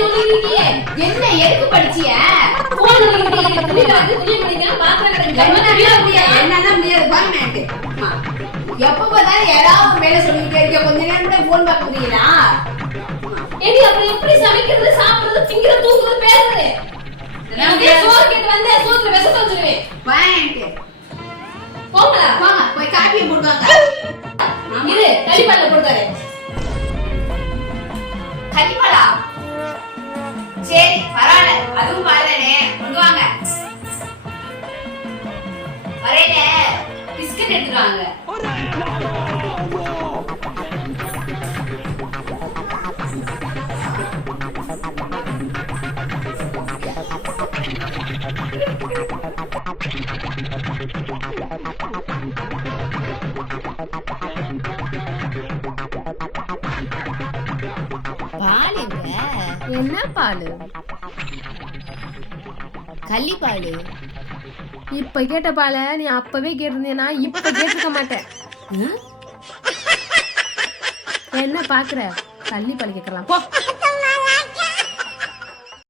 நோண்டிருக்கீங்க என்ன எதுக்கு படிச்சிய? போன் வந்து முடியாது பாருங்க எனக்கு. எப்ப பார்த்தாலும் ஏதாவது சொல்லிக்கிட்டே இருக்க கொஞ்ச நேரம் கூட போன் முடியலா ஏடி அப்புறம் எப்படி சமைக்கிறது சாப்பிடுறது திங்கிறது தூங்குறது பேசுறது? சோறு கேட்டு வந்தேன் சோத்துல விஷத்தை வச்சிருவேன். வாங்க போங்களா வாங்க போய் காப்பியை போடுவாங்க இரு சரி பரவாயில்ல. அதுவும் கொண்டு வாங்க. வரையில பிஸ்கட் எடுத்துட்டு வாங்க பால் எங்க? என்ன பாலு? கள்ளி பால். இப்ப கேட்ட பால நீ அப்பவே கேட்டிருந்தேனா இப்ப கேட்டிருக்க மாட்டேன். என்ன பாக்குற? தள்ளி பழி கேட்கலாம் போ.